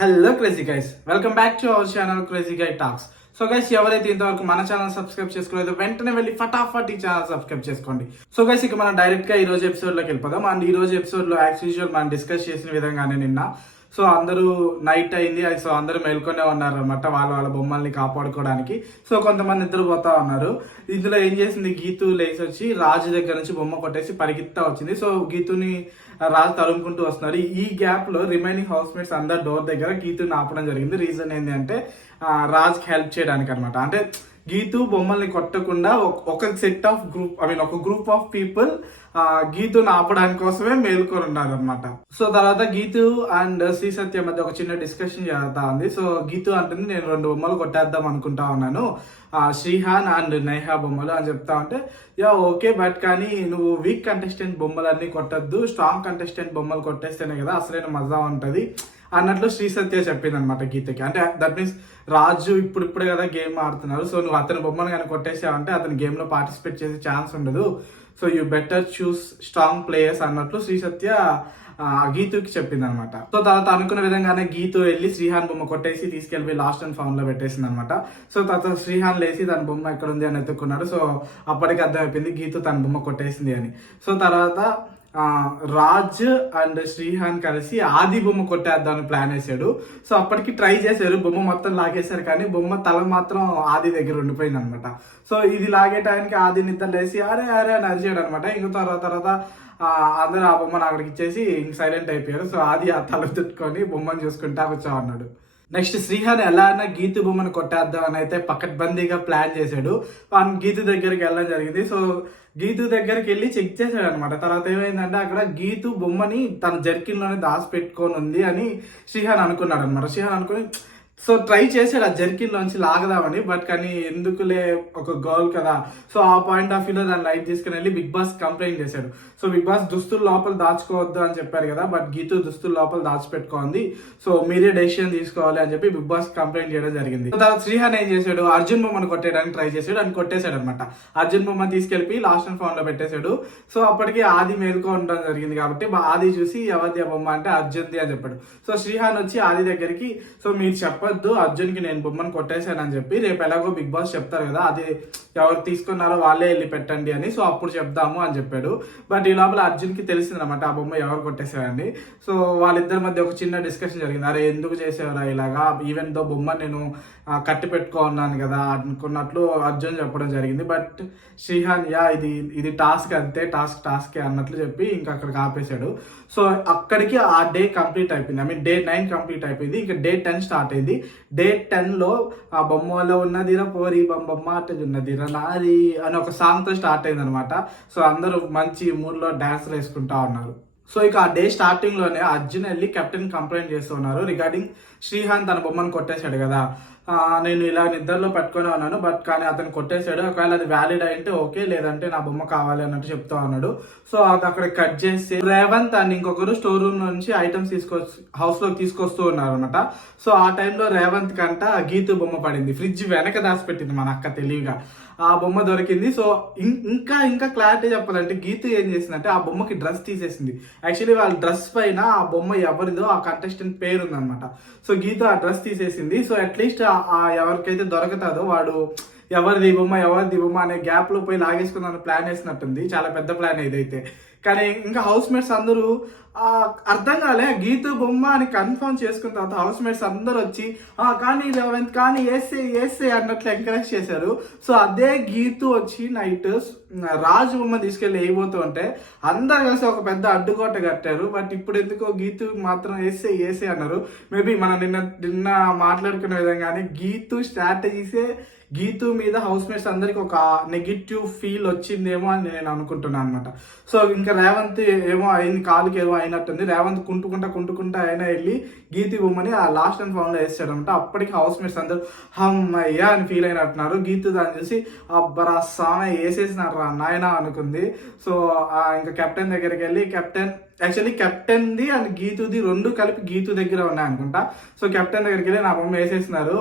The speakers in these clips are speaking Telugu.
Hello crazy guys, welcome back to our channel crazy guy talks. So guys, ఎవరైతే ఇంతవరకు మన ఛానల్ సబ్స్క్రైబ్ చేసుకోలేదో వెంటనే వెళ్ళి ఫటాఫట్ ఈ ఛానల్ సబ్స్క్రైబ్ చేసుకోండి. సో గైస్, ఇక మనం డైరెక్ట్ గా ఈ రోజు ఎపిసోడ్ లోకి వెళ్ళిపోదాం. అండ్ ఈ రోజు ఎపిసోడ్ లో యాజ్ యూజువల్ మనం డిస్కస్ చేసిన విధంగానే నిన్న సో అందరూ నైట్ అయింది. సో అందరూ మేల్కొనే ఉన్నారు అనమాట, వాళ్ళ వాళ్ళ బొమ్మల్ని కాపాడుకోవడానికి. సో కొంతమంది నిద్ర పోతా ఉన్నారు. ఇందులో ఏం చేసింది, గీతు లేచి వచ్చి రాజు దగ్గర నుంచి బొమ్మ కొట్టేసి పరిగెత్తా వచ్చింది. సో గీతుని రాజు తరుముకుంటూ వస్తున్నారు. ఈ గ్యాప్ లో రిమైనింగ్ హౌస్ మేట్స్ అందరు డోర్ దగ్గర గీతుని ఆపడం జరిగింది. రీజన్ ఏంటి అంటే రాజ్కి హెల్ప్ చేయడానికి అనమాట. అంటే గీతు బొమ్మల్ని కొట్టకుండా ఒక సెట్ ఆఫ్ గ్రూప్ ఒక గ్రూప్ ఆఫ్ పీపుల్ గీతుని ఆపడానికి కోసమే మేల్కొని ఉన్నారు అనమాట. సో తర్వాత గీతు అండ్ శ్రీ సత్య మధ్య ఒక చిన్న డిస్కషన్ జరుగుతా ఉంది. సో గీతు అంటుంది, నేను 2 బొమ్మలు కొట్టేద్దాం అనుకుంటా ఉన్నాను, శ్రీహాన్ అండ్ నేహా బొమ్మలు అని చెప్తా ఉంటే, యా ఓకే, బట్ కానీ నువ్వు వీక్ కంటెస్టెంట్ బొమ్మలన్నీ కొట్టద్దు, స్ట్రాంగ్ కంటెస్టెంట్ బొమ్మలు కొట్టేస్తేనే కదా అసలైన మజా ఉంటది అన్నట్లు శ్రీ సత్య చెప్పింది అనమాట గీతకి. అంటే దట్ మీన్స్ రాజు ఇప్పుడిప్పుడే కదా గేమ్ ఆడుతున్నారు, సో నువ్వు అతని బొమ్మను కానీ కొట్టేసావంటే అతని గేమ్ లో పార్టిసిపేట్ చేసే ఛాన్స్ ఉండదు, so you better choose strong players అన్నట్లు శ్రీ సత్య గీతుకి చెప్పింది అనమాట. సో తర్వాత అనుకున్న విధంగానే గీతు వెళ్ళి శ్రీహాన్ బొమ్మ కొట్టేసి తీసుకెళ్ళి లాస్ట్ అండ్ ఫౌండ్ లో పెట్టేసింది అనమాట. సో తర్వాత శ్రీహాన్ లేచి తన బొమ్మ ఎక్కడ ఉంది అని ఎత్తుకున్నాడు. సో అప్పటికి అర్థమైపోయింది గీతు తన బొమ్మ కొట్టేసింది అని. సో తర్వాత రాజ్ అండ్ శ్రీహాన్ కలిసి ఆది బొమ్మ కొట్టేద్దామని ప్లాన్ వేసాడు. సో అప్పటికి ట్రై చేశారు, బొమ్మ మొత్తం లాగేశారు, కానీ బొమ్మ తల మాత్రం ఆది దగ్గర ఉండిపోయింది అనమాట. సో ఇది లాగే టైంకి ఆది నిద్ర లేసి అరే అరే అని అరిచాడు అనమాట. ఇంక తర్వాత అందరూ ఆ బొమ్మను అక్కడికి ఇచ్చేసి ఇంక సైలెంట్ అయిపోయారు. సో ఆది ఆ తల తిట్టుకొని బొమ్మను చూసుకుంటా కూర్చో అన్నాడు. నెక్స్ట్ శ్రీహాన్ ఎలా అన్నా గీతు బొమ్మను కొట్టేద్దాం అని అయితే పకడ్బందీగా ప్లాన్ చేశాడు. గీతు దగ్గరికి వెళ్ళడం జరిగింది. సో గీతు దగ్గరికి వెళ్ళి చెక్ చేశాడు అనమాట. తర్వాత ఏమైందంటే అక్కడ గీతు బొమ్మని తన జర్కిన్ లోనే దాచి పెట్టుకొని ఉంది అని శ్రీహాన్ అనుకున్నాడు అనమాట. శ్రీహాన్ అనుకుని సో ట్రై చేశాడు ఆ జర్కిన్ లోంచి లాగదామని, బట్ కానీ ఎందుకులే, ఒక గర్ల్ కదా. సో ఆ పాయింట్ ఆఫ్ వ్యూలో దాన్ని లైట్ తీసుకుని వెళ్ళి బిగ్ బాస్ కంప్లైంట్ చేశాడు. సో బిగ్ బాస్ దుస్తులు లోపల దాచుకోవద్దు అని చెప్పారు కదా, బట్ గీతు దుస్తులు లోపల దాచిపెట్టుకోండి, సో మీరే డెసిషన్ తీసుకోవాలి అని చెప్పి బిగ్ బాస్ కంప్లైంట్ చేయడం జరిగింది. తర్వాత శ్రీహాన్ ఏం చేశాడు, అర్జున్ బొమ్మను కొట్టేయడానికి ట్రై చేశాడు అని కొట్టేశాడు అనమాట. అర్జున్ బొమ్మ తీసుకెళ్ళి లాస్ట్ అండ్ ఫౌండ్ లో పెట్టేశాడు. సో అప్పటికి ఆది మేలుకో ఉండడం జరిగింది కాబట్టి ఆది చూసి ఎవరిది ఆ బొమ్మ అంటే అర్జున్ది అని చెప్పాడు. సో శ్రీహాన్ వచ్చి ఆది దగ్గరికి, సో మీరు చెప్పొద్దు అర్జున్ కి నేను బొమ్మను కొట్టేశానని చెప్పి, రేపు ఎలాగో బిగ్ బాస్ చెప్తారు కదా, అది ఎవరు తీసుకున్నారో వాళ్ళే వెళ్ళి పెట్టండి అని, సో అప్పుడు చెప్దాము అని చెప్పాడు. బట్ ఈ లోపల అర్జున్ కి తెలిసింది అనమాట ఆ బొమ్మ ఎవరు కొట్టేశారని. సో వాళ్ళిద్దరి మధ్య ఒక చిన్న డిస్కషన్ జరిగింది. అరే ఎందుకు చేసేవారా ఇలాగా, ఈవెన్ దో బొమ్మ నేను కట్టి పెట్టుకున్నాను కదా అనుకున్నట్లు అర్జున్ చెప్పడం జరిగింది. బట్ శ్రీహాన్ ఇది టాస్క్ అంతే, టాస్కే అన్నట్లు చెప్పి ఇంకా అక్కడికి ఆపేశాడు. సో అక్కడికి ఆ డే కంప్లీట్ అయిపోయింది. డే 9 కంప్లీట్ అయిపోయింది. ఇంకా డే 10 స్టార్ట్ అయింది. డే 10 లో ఆ బొమ్మలో ఉన్నదిరా పోరి బొమ్మ అటు ఉన్నదిరా నాది అని ఒక సాంగ్ తో స్టార్ట్ అయింది అనమాట. సో అందరూ మంచి మూడ్ లో డాన్స్లు వేసుకుంటా ఉన్నారు. సో ఇక ఆ డే స్టార్టింగ్ లోనే అర్జున్ వెళ్ళి కెప్టెన్ కంప్లైంట్ చేస్తున్నారు రిగార్డింగ్ శ్రీహాన్ తన బొమ్మను కొట్టేశాడు కదా, నేను ఇలా నిద్రలో పెట్టుకుని ఉన్నాను, బట్ కానీ అతను కొట్టేశాడు, ఒకవేళ అది వ్యాలిడ్ అయితే ఓకే, లేదంటే నా బొమ్మ కావాలి అన్నట్టు చెప్తా ఉన్నాడు. సో అది అక్కడ కట్ చేసి రేవంత్ అండ్ ఇంకొకరు స్టోర్ రూమ్ నుంచి ఐటమ్స్ హౌస్ లోకి తీసుకొస్తూ ఉన్నారు అనమాట. సో ఆ టైంలో రేవంత్ కంట గీతు బొమ్మ పడింది, ఫ్రిడ్జ్ వెనక దాచిపెట్టింది మన అక్క తెలివిగా, ఆ బొమ్మ దొరికింది. సో ఇంకా క్లారిటీ చెప్పాలంటే గీతు ఏం చేసిందంటే ఆ బొమ్మకి డ్రెస్ తీసేసింది. యాక్చువల్లీ వాళ్ళ డ్రెస్ పైన ఆ బొమ్మ ఎవరిదో ఆ కంటెస్టెంట్ పేరు ఉందన్నమాట. సో గీతు ఆ డ్రెస్ తీసేసింది. సో అట్లీస్ట్ ఎవరికైతే దొరుకుతుందో వాడు ఎవరిది బొమ్మ అనే గ్యాప్ లో పోయి లాగేసుకుందామని ప్లాన్ వేసినట్టుంది. చాలా పెద్ద ప్లాన్ ఇదైతే. కానీ ఇంకా హౌస్ మేట్స్ అందరూ అర్థం కాలే, గీతు బొమ్మ అని కన్ఫర్మ్ చేసుకున్న తర్వాత హౌస్ మేట్స్ అందరు వచ్చి కానీ రేవంత్ కానీ ఏసే అన్నట్లు ఎంకరేజ్ చేశారు. సో అదే గీతు వచ్చి నైట్ రాజు బొమ్మ తీసుకెళ్ళి వేయబోతూ ఉంటే అందరు కలిసి ఒక పెద్ద అడ్డుకోట కట్టారు. బట్ ఇప్పుడు ఎందుకో గీతు మాత్రం ఏసే అన్నారు. మేబీ మనం నిన్న మాట్లాడుకునే విధంగానే గీతు స్ట్రాటజీసే గీతు మీద హౌస్ మేట్స్ అందరికి ఒక నెగిటివ్ ఫీల్ వచ్చిందేమో అని నేను అనుకుంటున్నాను అనమాట. సో ఇంకా రేవంత్ ఏమో అయింది, కాలుకి ఏమో అయినట్టుంది. రేవంత్ కుంటుకుంటా అయినా వెళ్ళి గీతు బొమ్మని ఆ లాస్ట్ అండ్ ఫౌండ్ లో వేసాడు అనమాట. అప్పటికి హౌస్ మేట్స్ అందరూ హమ్మయ్యా అని ఫీల్ అయినట్టున్నారు. గీతు దాన్ని చూసి అబ్బరా సామె వేసేసినారు రా నాయన అనుకుంది. సో ఇంకా కెప్టెన్ దగ్గరికి వెళ్ళి, కెప్టెన్ యాక్చువల్లీ కెప్టెన్ ది అండ్ గీతుది రెండు కలిపి గీతు దగ్గర ఉన్నాయి అనుకుంటా. సో కెప్టెన్ దగ్గరికి వెళ్ళి నా బొమ్మ వేసేసినారు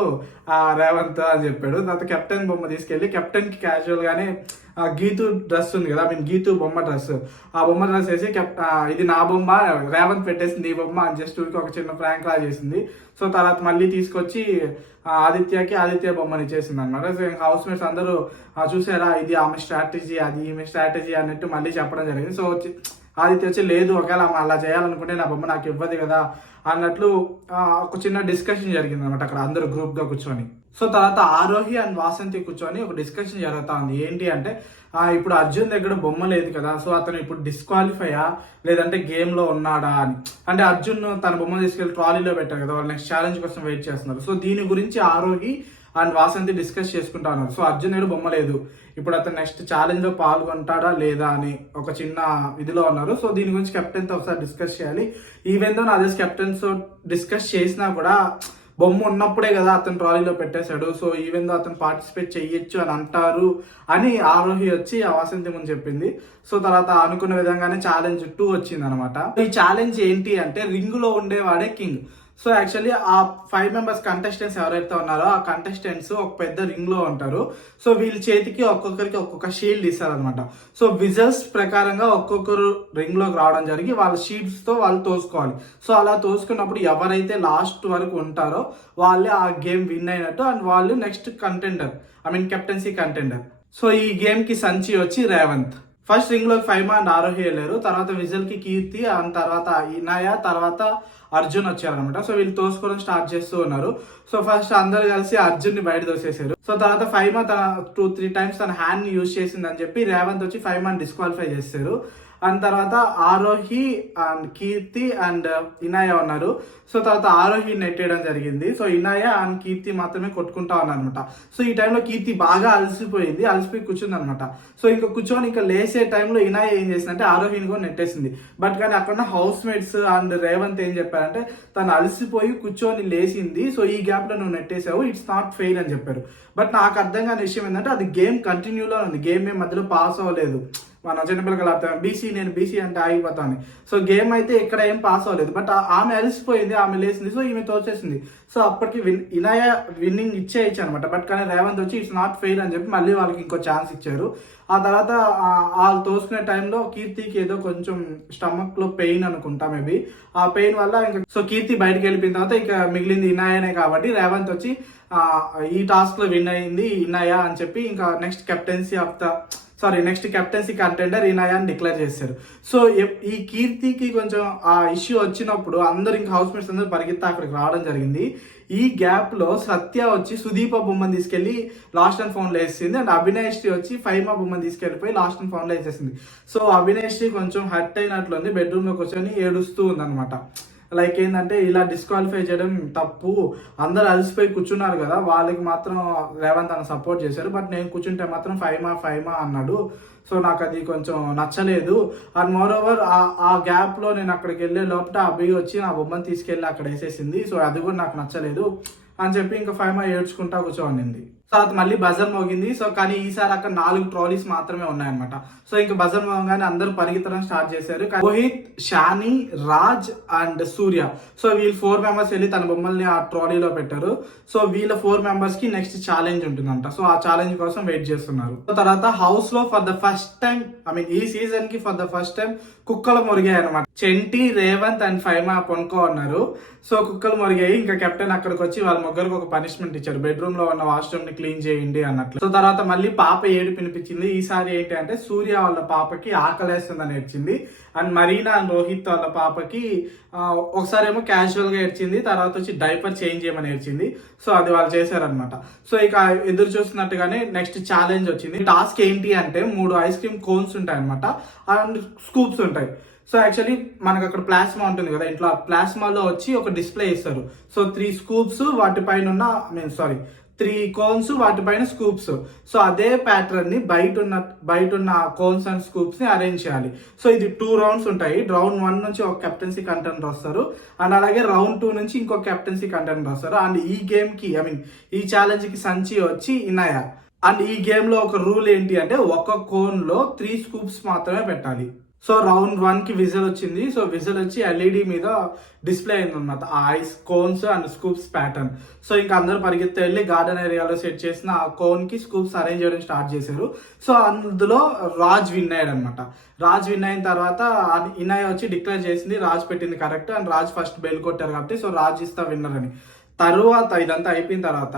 రేవంత్ అని చెప్పాడు. తర్వాత కెప్టెన్ బొమ్మ తీసుకెళ్లి కెప్టెన్ కి క్యాజువల్ గానే గీతు డ్రెస్ ఉంది కదా, గీతు బొమ్మ డ్రెస్, ఆ బొమ్మ డ్రెస్ వేసి ఇది నా బొమ్మ, రేవంత్ పెట్టేసింది ఈ బొమ్మ అని జస్ట్ ఒక చిన్న ఫ్రాంక్ లా చేసింది. సో తర్వాత మళ్ళీ తీసుకొచ్చి ఆదిత్య బొమ్మని ఇచ్చేసింది అనమాట. సో హౌస్ మేట్స్ అందరూ చూసారా ఇది ఆమె స్ట్రాటజీ, అది ఈమె స్ట్రాటజీ అన్నట్టు మళ్ళీ చెప్పడం జరిగింది. సో ఆదిత్య వచ్చి లేదు, ఒకవేళ అలా చేయాలనుకుంటే నా బొమ్మ నాకు ఇవ్వదు కదా అన్నట్లు ఒక చిన్న డిస్కషన్ జరిగింది అనమాట అక్కడ అందరూ గ్రూప్ గా కూర్చొని. సో తర్వాత ఆరోహి అండ్ వాసంతి కూర్చొని ఒక డిస్కషన్ జరుగుతా ఉంది. ఏంటి అంటే ఇప్పుడు అర్జున్ దగ్గర బొమ్మ లేదు కదా, సో అతను ఇప్పుడు డిస్క్వాలిఫైయా లేదంటే గేమ్ లో ఉన్నాడా అని. అంటే అర్జున్ తన బొమ్మ తీసుకెళ్లి ట్రాలీలో పెట్టారు కదా, వాళ్ళు నెక్స్ట్ ఛాలెంజ్ కోసం వెయిట్ చేస్తున్నారు. సో దీని గురించి ఆరోహి అండ్ వాసంతి డిస్కస్ చేసుకుంటా ఉన్నారు. సో అర్జున్ దగ్గర బొమ్మ లేదు, ఇప్పుడు అతను నెక్స్ట్ ఛాలెంజ్ లో పాల్గొంటాడా లేదా అని ఒక చిన్న ఇదిలో ఉన్నారు. సో దీని గురించి కెప్టెన్ తో ఒకసారి డిస్కస్ చేయాలి. ఈవెన్ దో నా తెలిసి కెప్టెన్స్ డిస్కస్ చేసినా కూడా బొమ్మ ఉన్నప్పుడే కదా అతను ట్రాలీలో పెట్టేశాడు. సో ఈవెన్ దో అతను పార్టిసిపేట్ చెయ్యొచ్చు అని అంటారు అని ఆరోహి వచ్చి ఆ వాసంతి ముందు చెప్పింది. సో తర్వాత అనుకున్న విధంగానే ఛాలెంజ్ 2 వచ్చింది అనమాట. ఈ ఛాలెంజ్ ఏంటి అంటే రింగ్ లో ఉండేవాడే కింగ్. సో యాక్చువల్లీ ఆ 5 మెంబర్స్ కంటెస్టెంట్స్ ఎవరైతే ఉన్నారో ఆ కంటెస్టెంట్స్ ఒక పెద్ద రింగ్ లో ఉంటారు. సో వీళ్ళ చేతికి ఒక్కొక్కరికి ఒక్కొక్క షీల్డ్ ఇస్తారనమాట. సో విజల్స్ ప్రకారంగా ఒక్కొక్కరు రింగ్ లోకి రావడం జరిగి వాళ్ళ షీల్డ్స్ తో వాళ్ళు తోసుకోవాలి. సో అలా తోసుకున్నప్పుడు ఎవరైతే లాస్ట్ వరకు ఉంటారో వాళ్ళే ఆ గేమ్ విన్ అయినట్టు అండ్ వాళ్ళు next contender, captaincy contender. So ఈ గేమ్ కి సంచి వచ్చి రేవంత్. ఫస్ట్ రింగ్ లోకి ఫైమా అండ్ ఆరోహి వెళ్ళారు. తర్వాత విజల్ కి కీర్తి అండ్ తర్వాత ఇనాయ తర్వాత అర్జున్ వచ్చారనమాట. సో వీళ్ళు తోసుకోవడం స్టార్ట్ చేస్తూ ఉన్నారు. సో ఫస్ట్ అందరు కలిసి అర్జున్ ని బయట తోసేశారు. సో తర్వాత ఫైమా తన 2-3 టైమ్స్ తన హ్యాండ్ ని యూజ్ చేసింది అని చెప్పి రేవంత్ వచ్చి ఫైమాని డిస్క్వాలిఫై చేశారు. అండ్ తర్వాత ఆరోహి అండ్ కీర్తి అండ్ ఇనాయ ఉన్నారు. సో తర్వాత ఆరోహి నెట్టేయడం జరిగింది. సో ఇనాయ అండ్ కీర్తి మాత్రమే కొట్టుకుంటా ఉన్నారు అనమాట. సో ఈ టైంలో కీర్తి బాగా అలసిపోయి కూర్చుంది అనమాట. సో ఇంకా కూర్చొని ఇంకా లేసే టైంలో ఇనాయ ఏం చేసిందంటే ఆరోహిని కూడా నెట్టేసింది. బట్ కానీ అక్కడ హౌస్ మేట్స్ అండ్ రేవంత్ ఏం చెప్పారంటే తను అలసిపోయి కూర్చొని లేసింది, సో ఈ గ్యాప్ లో నువ్వు నెట్టేసావు, ఇట్స్ నాట్ ఫెయిర్ అని చెప్పారు. బట్ నాకు అర్థం కాని విషయం ఏంటంటే అది గేమ్ కంటిన్యూలో ఉంది, గేమ్ ఏం మధ్యలో పాస్ అవ్వలేదు. మన చిన్నపిల్లలు అర్థం బీసీ నేను బీసీ అంటే ఆగిపోతాను. సో గేమ్ అయితే ఇక్కడ ఏం పాస్ అవ్వలేదు. బట్ ఆమె అలసిపోయింది, ఆమె లేసింది, సో ఈమె తోచేసింది. సో అప్పటికి ఇనాయ విన్నింగ్ ఇచ్చేయచ్చు అనమాట. బట్ కానీ రేవంత్ వచ్చి ఇట్స్ నాట్ ఫెయిర్ అని చెప్పి మళ్ళీ వాళ్ళకి ఇంకో ఛాన్స్ ఇచ్చారు. ఆ తర్వాత వాళ్ళు తోసుకునే టైంలో కీర్తికి ఏదో కొంచెం స్టమక్ లో పెయిన్ అనుకుంటా మేబీ. ఆ పెయిన్ వల్ల ఇంకా సో కీర్తి బయటకు వెళ్ళిపోయిన తర్వాత ఇంకా మిగిలింది ఇనాయనే కాబట్టి రేవంత్ వచ్చి ఈ టాస్క్ లో విన్ అయింది ఇనాయ అని చెప్పి ఇంకా నెక్స్ట్ కెప్టెన్సీ కంటెండర్ ఇనాయ అని డిక్లేర్ చేశారు. సో ఈ కీర్తికి కొంచెం ఆ ఇష్యూ వచ్చినప్పుడు అందరు ఇంకా హౌస్ మేట్స్ అందరూ పరిగెత్తా అక్కడికి రావడం జరిగింది. ఈ గ్యాప్ లో సత్య వచ్చి సుదీప బొమ్మను తీసుకెళ్లి లాస్ట్ అండ్ ఫౌండ్ లో వేసింది అండ్ అభినయశ్రీ వచ్చి ఫైమా బొమ్మను తీసుకెళ్లిపోయి లాస్ట్ అండ్ ఫౌండ్ లో వేసేసింది. సో అభినయశ్రీ కొంచెం హర్ట్ అయినట్లుంది, బెడ్రూమ్ లో కూర్చొని ఏడుస్తూ ఉంది. లైక్ ఏంటంటే ఇలా డిస్క్వాలిఫై చేయడం తప్పు, అందరు అలసిపోయి కూర్చున్నారు కదా, వాళ్ళకి మాత్రం రేవంత్ అన్న సపోర్ట్ చేశారు, బట్ నేను కూర్చుంటే మాత్రం ఫైమా అన్నాడు. సో నాకు అది కొంచెం నచ్చలేదు. అండ్ మోర్ ఓవర్ ఆ గ్యాప్ లో నేను అక్కడికి వెళ్ళే లోపల అభి వచ్చి నా బొమ్మను తీసుకెళ్లి అక్కడ వేసేసింది. సో అది కూడా నాకు నచ్చలేదు అని చెప్పి ఇంకా ఫైమా ఏడ్చుకుంటా కూర్చోనింది. తర్వాత మళ్ళీ బజర్ మోగింది. సో కానీ ఈసారి అక్కడ 4 ట్రాలీస్ మాత్రమే ఉన్నాయన్నమాట. సో ఇంకా బజర్ మోగగానే అందరూ పరిగెత్తడం స్టార్ట్ చేశారు. రోహిత్, షాని, రాజ్ అండ్ సూర్య, సో వీళ్ళు 4 మెంబర్స్ వెళ్ళి తన బొమ్మల్ని ఆ ట్రాలీలో పెట్టారు. సో వీళ్ళ 4 మెంబర్స్ కి నెక్స్ట్ ఛాలెంజ్ ఉంటుందంట. సో ఆ ఛాలెంజ్ కోసం వెయిట్ చేస్తున్నారు. తర్వాత హౌస్ లో ఫర్ ద ఫస్ట్ టైం ఈ సీజన్ కి ఫర్ ద ఫస్ట్ టైం కుక్కలు మొరిగాయి అనమాట. చెంటి, రేవంత్ అండ్ ఫైమా పొనుకో ఉన్నారు. సో కుక్కలు మొరిగాయి. ఇంకా కెప్టెన్ అక్కడికి వచ్చి వాళ్ళ ముగ్గురికి ఒక పనిష్మెంట్ ఇచ్చారు, బెడ్రూమ్ లో ఉన్న వాష్రూమ్ ని క్లీన్ చేయండి అన్నట్లు. సో తర్వాత మళ్ళీ పాప ఏడుపు వినిపించింది. ఈసారి ఏంటి అంటే సూర్య వాళ్ళ పాపకి ఆకలేస్తుందని ఏడ్చింది అండ్ మరీనా అండ్ రోహిత్ వాళ్ళ పాపకి ఒకసారి ఏమో క్యాజువల్ గా ఏడ్చింది, తర్వాత వచ్చి డైపర్ చేంజ్ చేయమని ఏడ్చింది. సో అది వాళ్ళు చేశారనమాట. సో ఇక ఎదురు చూస్తున్నట్టుగానే నెక్స్ట్ ఛాలెంజ్ వచ్చింది. టాస్క్ ఏంటి అంటే 3 ఐస్ క్రీమ్ కోన్స్ ఉంటాయి అనమాట అండ్ స్కూప్స్ ఉంటాయి. సో యాక్చువల్లీ మనకు అక్కడ ప్లాస్మా ఉంటుంది కదా ఇంట్లో, ప్లాస్మాలో వచ్చి ఒక డిస్ప్లే ఇస్తారు. సో 3 స్కూప్స్ వాటిపైన ఉన్న 3 కోన్స్ వాటిపైన స్కూప్స్. సో అదే ప్యాటర్న్ ని బయట ఉన్న కోన్స్ అండ్ స్కూప్స్ ని అరేంజ్ చేయాలి. సో ఇది 2 రౌండ్స్ ఉంటాయి. రౌండ్ 1 నుంచి ఒక కెప్టెన్సీ కంటెండర్ వస్తారు అండ్ అలాగే రౌండ్ 2 నుంచి ఇంకో కెప్టెన్సీ కంటెండర్ వస్తారు. అండ్ ఈ గేమ్ కి ఈ ఛాలెంజ్ కి సంచి వచ్చి ఇనాయ. అండ్ ఈ గేమ్ లో ఒక రూల్ ఏంటి అంటే ఒక కోన్ లో 3 స్కూప్స్ మాత్రమే పెట్టాలి. సో రౌండ్ 1 కి విజిల్ వచ్చింది. సో విజిల్ వచ్చి ఎల్ఈడి మీద డిస్ప్లే అయింది అనమాట, ఆ ice cones and scoops pattern. So ఇంకా అందరూ పరిగెత్తి వెళ్ళి గార్డెన్ ఏరియాలో సెట్ చేసిన ఆ కోన్ కి స్కూప్స్ అరేంజ్ చేయడం స్టార్ట్ చేశారు. సో అందులో రాజ్ విన్ అయ్యాడు అనమాట. రాజ్ విన్ అయిన తర్వాత ఇన్నయ్య వచ్చి డిక్లేర్ చేసింది రాజ్ పెట్టింది correct and Raj first bell కొట్టారు కాబట్టి సో రాజ్ ఇస్తా విన్నర్ అని. తరువాత ఇదంతా అయిపోయిన తర్వాత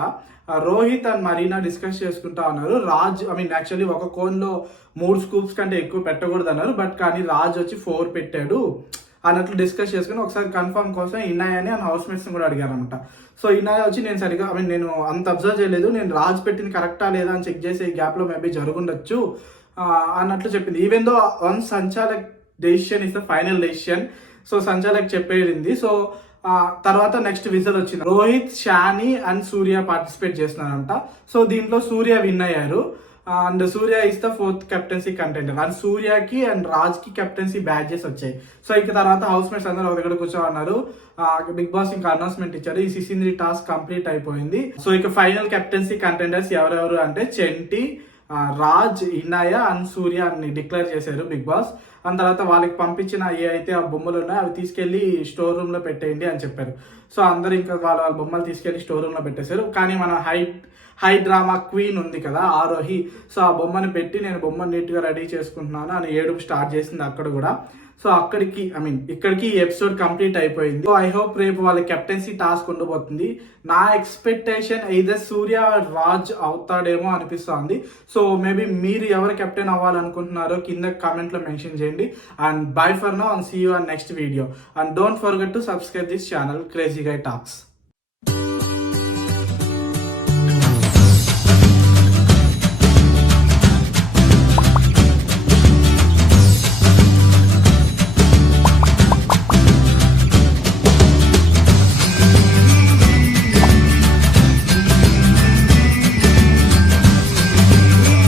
రోహిత్ అండ్ మరీనా డిస్కస్ చేసుకుంటా ఉన్నారు. రాజ్ యాక్చువల్లీ ఒక కోన్ లో 3 స్కూప్స్ కంటే ఎక్కువ పెట్టకూడదు అన్నారు, బట్ కానీ రాజ్ వచ్చి 4 పెట్టాడు అన్నట్లు డిస్కస్ చేసుకుని ఒకసారి కన్ఫర్మ్ కోసం ఇన్నాయని అని హౌస్ మేట్స్ కూడా అడిగారు అనమాట. సో ఇన్నాయ వచ్చి నేను సరిగా నేను అంత అబ్జర్వ్ చేయలేదు, నేను రాజ్ పెట్టింది కరెక్టా లేదా అని చెక్ చేసే గ్యాప్ లో మేబీ జరుగుండొచ్చు అన్నట్లు చెప్పింది. Even though one sanchalak decision is the final decision, so sanchalak చెప్పేది. సో తర్వాత నెక్స్ట్ విజిల్ వచ్చింది. రోహిత్, షాని అండ్ సూర్య పార్టిసిపేట్ చేస్తున్నారంట. సో దీంట్లో సూర్య విన్ అయ్యారు and Surya is the 4th captaincy contender and సూర్యకి అండ్ రాజ్ కి కెప్టెన్సీ బ్యాడ్జెస్ వచ్చాయి. సో ఇక తర్వాత హౌస్ మేట్స్ అందరూ ఒక దగ్గర కూర్చోన్నారు. బిగ్ బాస్ ఇంకా అనౌన్స్మెంట్ ఇచ్చారు, ఈ 63 టాస్క్ కంప్లీట్ అయిపోయింది. సో ఇక ఫైనల్ కెప్టెన్సీ కంటెండర్స్ ఎవరెవరు అంటే చెంటి, రాజ్, ఇన్నయ్య అండ్ సూర్య అని డిక్లేర్ చేశారు బిగ్ బాస్. అండ్ తర్వాత వాళ్ళకి పంపించిన ఏ అయితే ఆ బొమ్మలు ఉన్నాయో అవి తీసుకెళ్లి స్టోర్ రూమ్ లో పెట్టేయండి అని చెప్పారు. సో అందరు ఇంకా వాళ్ళ బొమ్మలు తీసుకెళ్లి స్టోర్ రూమ్ లో పెట్టేశారు. కానీ మన హై డ్రామా క్వీన్ ఉంది కదా ఆరోహి, సో ఆ బొమ్మని పెట్టి నేను బొమ్మను నీట్ గా రెడీ చేసుకుంటున్నాను అని ఏడుపు స్టార్ట్ చేసింది అక్కడ కూడా. సో అక్కడికి ఇక్కడికి ఈ ఎపిసోడ్ కంప్లీట్ అయిపోయింది. సో ఐ హోప్ రేపు వాళ్ళ కెప్టెన్సీ టాస్క్ ఉండబోతుంది. నా ఎక్స్పెక్టేషన్ ఐదర్ సూర్య రాజ్ అవుతాడేమో అనిపిస్తుంది. సో మేబీ మీరు ఎవరు కెప్టెన్ అవ్వాలనుకుంటున్నారో కింద కామెంట్ లో మెన్షన్ చేయండి. And bye for now and see you on next video. And don't forget to subscribe this channel crazy guy talks.